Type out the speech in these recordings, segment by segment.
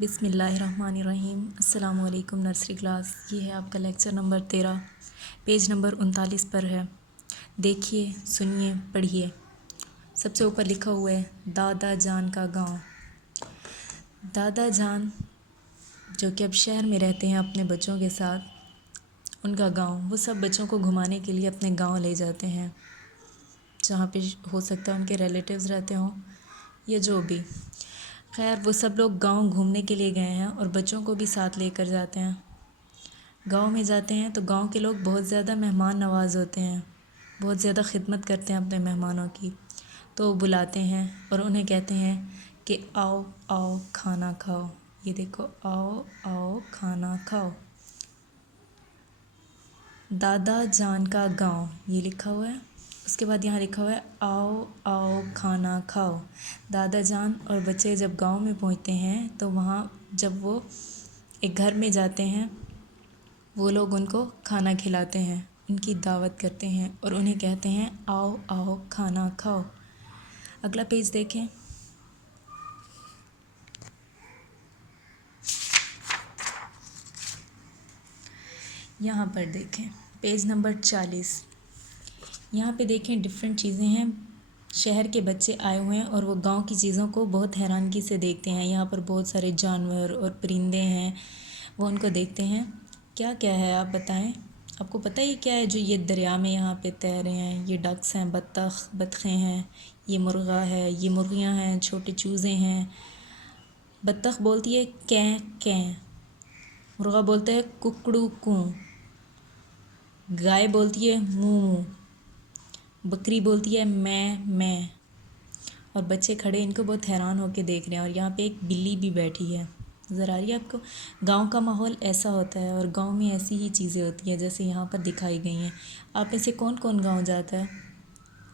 بسم اللہ الرحمن الرحیم۔ السلام علیکم نرسری کلاس، یہ ہے آپ کا لیکچر نمبر 13، پیج نمبر 39 پر ہے۔ دیکھیے، سنیے، پڑھیے۔ سب سے اوپر لکھا ہوا ہے دادا جان کا گاؤں۔ دادا جان جو کہ اب شہر میں رہتے ہیں اپنے بچوں کے ساتھ، ان کا گاؤں، وہ سب بچوں کو گھمانے کے لیے اپنے گاؤں لے جاتے ہیں، جہاں پہ ہو سکتا ہے ان کے ریلیٹیوز رہتے ہوں یا جو بھی۔ خیر، وہ سب لوگ گاؤں گھومنے کے لیے گئے ہیں اور بچوں کو بھی ساتھ لے کر جاتے ہیں۔ گاؤں میں جاتے ہیں تو گاؤں کے لوگ بہت زیادہ مہمان نواز ہوتے ہیں، بہت زیادہ خدمت کرتے ہیں اپنے مہمانوں کی، تو وہ بلاتے ہیں اور انہیں کہتے ہیں کہ آؤ آؤ کھانا کھاؤ۔ یہ دیکھو، آؤ آؤ کھانا کھاؤ۔ دادا جان کا گاؤں یہ لکھا ہوا ہے۔ اس کے بعد یہاں لکھا ہوا ہے آؤ آؤ کھانا کھاؤ۔ دادا جان اور بچے جب گاؤں میں پہنچتے ہیں تو وہاں جب وہ ایک گھر میں جاتے ہیں، وہ لوگ ان کو کھانا کھلاتے ہیں، ان کی دعوت کرتے ہیں اور انہیں کہتے ہیں آؤ آؤ کھانا کھاؤ۔ اگلا پیج دیکھیں۔ یہاں پر دیکھیں پیج نمبر 40۔ یہاں پہ دیکھیں ڈفرینٹ چیزیں ہیں۔ شہر کے بچے آئے ہوئے ہیں اور وہ گاؤں کی چیزوں کو بہت حیرانگی سے دیکھتے ہیں۔ یہاں پر بہت سارے جانور اور پرندے ہیں، وہ ان کو دیکھتے ہیں۔ کیا کیا ہے آپ بتائیں؟ آپ کو پتہ ہی کیا ہے جو یہ دریا میں یہاں پہ تیر رہے ہیں؟ یہ ڈکس ہیں، بطخیں ہیں، یہ مرغا ہے، یہ مرغیاں ہیں، چھوٹے چوزے ہیں۔ بطخ بولتی ہے کیں کیں، مرغا بولتا ہے ککڑو کوں، گائے بولتی ہے موں موں، بکری بولتی ہے میں، اور بچے کھڑے ان کو بہت حیران ہو کے دیکھ رہے ہیں۔ اور یہاں پہ ایک بلی بھی بیٹھی ہے، نظر آ رہی ہے آپ کو؟ گاؤں کا ماحول ایسا ہوتا ہے اور گاؤں میں ایسی ہی چیزیں ہوتی ہیں جیسے یہاں پر دکھائی گئی ہیں۔ آپ میں سے کون کون گاؤں جاتا ہے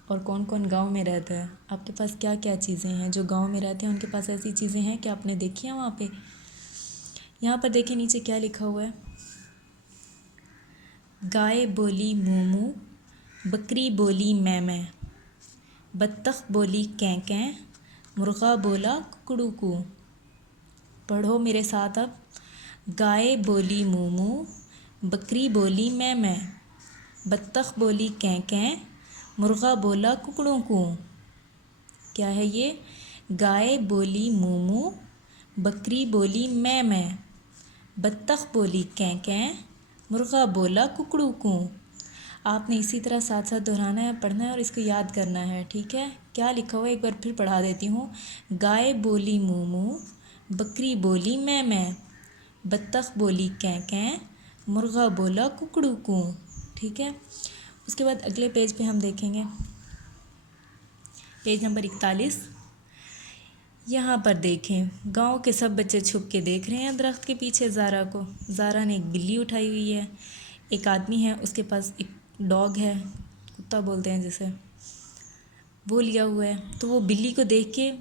اور کون کون گاؤں میں رہتا ہے؟ آپ کے پاس کیا کیا چیزیں ہیں؟ جو گاؤں میں رہتے ہیں ان کے پاس ایسی چیزیں ہیں کہ آپ نے دیکھی ہیں وہاں پہ؟ یہاں پر دیکھیں نیچے کیا لکھا ہوا ہے۔ گائے بولی موں موں، بکری بولی میں، بطخ بولی کیں کیں، مرغا بولا ککڑو کو۔ پڑھو میرے ساتھ اب۔ گائے بولی موں موں، بکری بولی میں، بطخ بولی کیں کیں، مرغا بولا ککڑوں کو۔ کیا ہے یہ؟ گائے بولی موں موں، بکری بولی میں، بطخ بولی کیں کیں، مرغا بولا ککڑو کو۔ آپ نے اسی طرح ساتھ ساتھ دہرانا ہے، پڑھنا ہے اور اس کو یاد کرنا ہے، ٹھیک ہے؟ کیا لکھا ہوا ہے ایک بار پھر پڑھا دیتی ہوں۔ گائے بولی موں موں، بکری بولی میں، بطخ بولی کیں کیں، مرغا بولا ککڑو کو۔ ٹھیک ہے؟ اس کے بعد اگلے پیج پہ ہم دیکھیں گے، پیج نمبر 41۔ یہاں پر دیکھیں، گاؤں کے سب بچے چھپ کے دیکھ رہے ہیں درخت کے پیچھے زارا کو۔ زارا نے ایک بلی اٹھائی ہوئی ہے، ایک آدمی ہے اس کے پاس ایک ڈاگ ہے، کتا بولتے ہیں جسے، وہ لیا ہوا ہے۔ تو وہ بلی کو دیکھ کے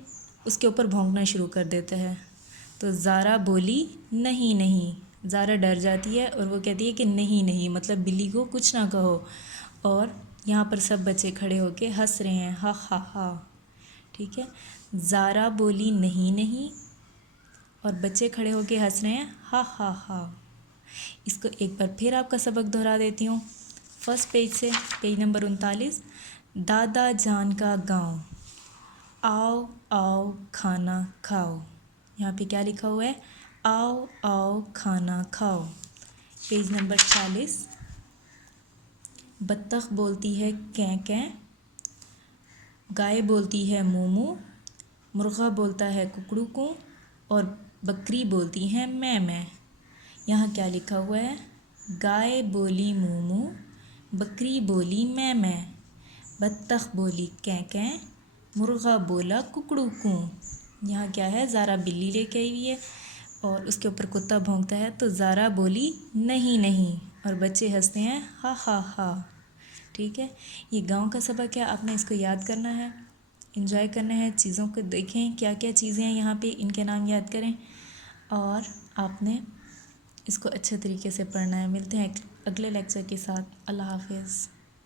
اس کے اوپر بھونکنا شروع کر دیتا ہے۔ تو زارا بولی نہیں نہیں، زارا ڈر جاتی ہے اور وہ کہتی ہے کہ نہیں نہیں، مطلب بلی کو کچھ نہ کہو۔ اور یہاں پر سب بچے کھڑے ہو کے ہنس رہے ہیں، ہا ہا ہا۔ ٹھیک ہے؟ زارا بولی نہیں نہیں اور بچے کھڑے ہو کے ہنس رہے ہیں، ہا ہا ہا۔ اس کو ایک بار پھر آپ کا سبق دہرا دیتی ہوں، فرسٹ پیج سے، پیج نمبر 39۔ دادا جان کا گاؤں، آؤ آؤ کھانا کھاؤ۔ یہاں پہ کیا لکھا ہوا ہے؟ آؤ آؤ کھانا کھاؤ۔ Page number 40۔ بطخ بولتی ہے کیں کیں، گائے بولتی ہے موں موں، مرغا بولتا ہے ککڑو کو، اور بکری بولتی ہے میں۔ یہاں کیا لکھا ہوا ہے؟ گائے بولی موں موں، بکری بولی میں، بطخ بولی کیں کیں، مرغا بولا ککڑو کو۔ یہاں کیا ہے؟ زارا بلی لے کے آئی ہوئی ہے اور اس کے اوپر کتا بھونکتا ہے، تو زارا بولی نہیں نہیں اور بچے ہنستے ہیں، ہا ہا ہا۔ ٹھیک ہے؟ یہ گاؤں کا سبق ہے، آپ نے اس کو یاد کرنا ہے، انجوائے کرنا ہے، چیزوں کو دیکھیں کیا کیا چیزیں ہیں یہاں پہ، ان کے نام یاد کریں اور آپ نے اس کو اچھے طریقے سے پڑھنا ہے۔ ملتے ہیں اگلے لیکچر کے ساتھ۔ اللہ حافظ۔